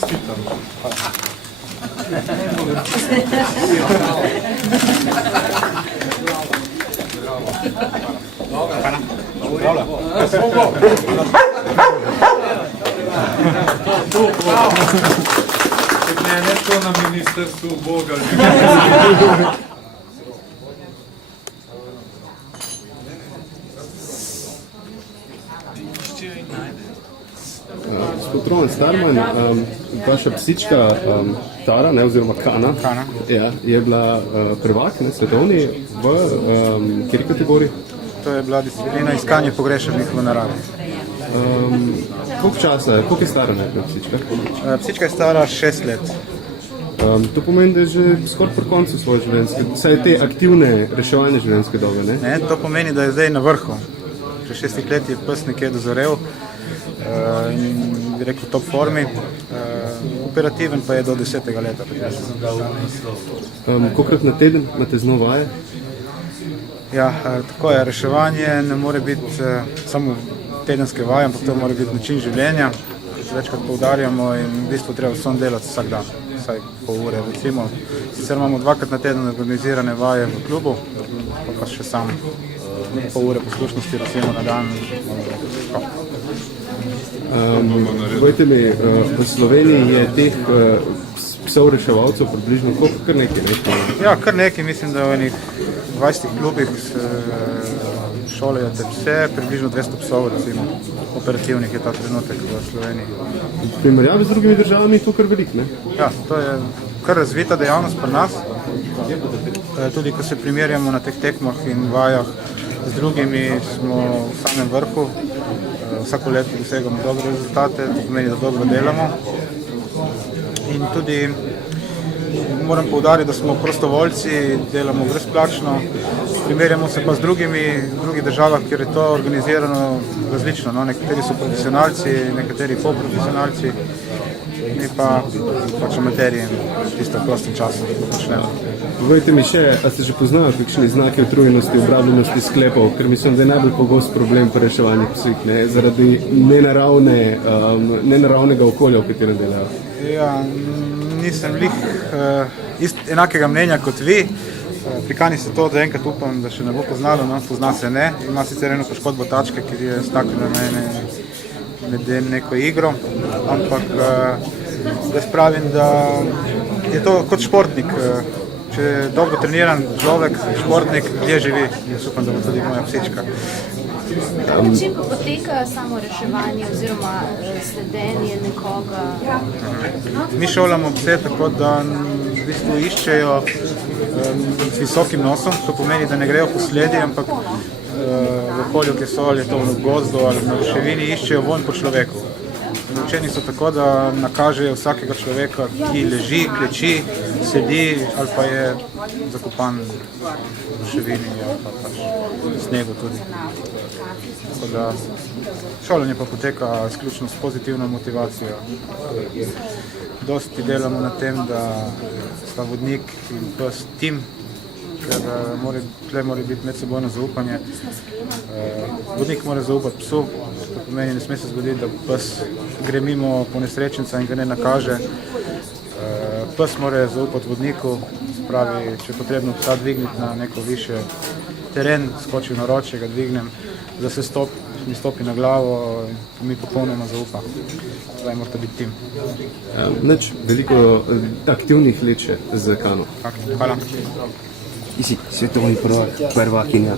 Čestitam. Ne to na ministrstvu Boga. Gospod Roman Starman, vaša psička Tara, ne, oziroma Kana, je bila prvak, svetovni v kateri kategoriji? To je bila disciplina iskanje pogrešenih v naravi. Koliko je stara najprej psička? Psička je stara 6 let. To pomeni, da je že skoraj pri koncu svoje življenjske, vsaj te aktivne reševalne življenjske dobe, ne? Ne, to pomeni, da je zdaj na vrhu. Že 6 let je pes nekje dozorel in bi rekel top formi. Operativen pa je do 10. leta. Kolikrat na teden imate znova vaje? Ja, tako je. Reševanje ne more biti samo tedenske vaje, ampak to mora biti način življenja. Večkrat poudarjamo in v bistvu treba vsem delati vsak dan, vsaj pol ure recimo. Sicer imamo 2krat na teden organizirane vaje v klubu, pa še sam pol ure poslušnosti recimo na dan. Povejte mi, v Sloveniji je teh psov reševalcev približno kar nekaj, ne? Ja, kar nekaj, mislim, da v enih 20 klubih šolajo te pse, približno 200 psov recimo, operativnih je ta trenutek v Sloveniji. V primerjavi z drugimi državami je to kar veliko, ne? Ja, to je kar razvita dejavnost pri nas. Tudi ko se primerjamo na teh tekmah in vajah z drugimi, smo v samem vrhu. Vsako leto dosegamo dobre rezultate, to pomeni, da dobro delamo. In tudi moram poudariti, da smo prostovoljci, delamo brezplačno. Primerjamo se pa z drugih državah, kjer je to organizirano različno. No? Nekateri so profesionalci, nekateri polprofesionalci, mi pa pač amaterji tisto v prostem času počnemo. Povejte mi še, a ste že poznali kakšne znake utrujenosti, obrabljenosti sklepov, ker mislim, da je najbolj pogost problem pri reševanju psih, ne? Zaradi nenaravnega okolja, v katerem delajo. Ja, nisem enakega mnenja kot vi. Pri Kani se to zaenkrat upam, da še ne bo poznalo, no, pozna se ne. Ima sicer eno poškodbo tačke, ki je staknila med neko igro, ampak jaz pravim, da je to kot športnik. Če je dobro treniran človek, športnik, dlje živi. Jaz upam, da bo tudi moja psička. Čim pa poteka samo reševanje oziroma sledenje nekoga? Mi šolamo pse tako, da v bistvu iščejo z visokim nosom, to pomeni, da ne grejo po sledi, ampak v okolju, ki so, ali je to v gozdu ali na ruševini, iščejo vonj po človeku. Naučeni so tako, da nakažejo vsakega človeka, ki leži, kleči, sedi ali pa je zakopan v ruševini ali pa pač v snegu tudi. Tako da šolanje pa poteka izključno s pozitivno motivacijo. Dosti delamo na tem, da sta vodnik in pes tim, ker tle mora biti medsebojno zaupanje. Vodnik mora zaupati psu, to pomeni, ne sme se zgoditi, da pes gre mimo ponesrečenca in ga ne nakaže. Pes mora zaupati vodniku, pravi, če je potrebno psa dvigniti na neko više teren, skoči na roče, ga dvignem, da se mi stopi na glavo in mi popolnoma zaupa. Zdaj morate biti tim. Nič, veliko aktivnih let še z Kano. Hvala. Ti si svetovni prvakinja.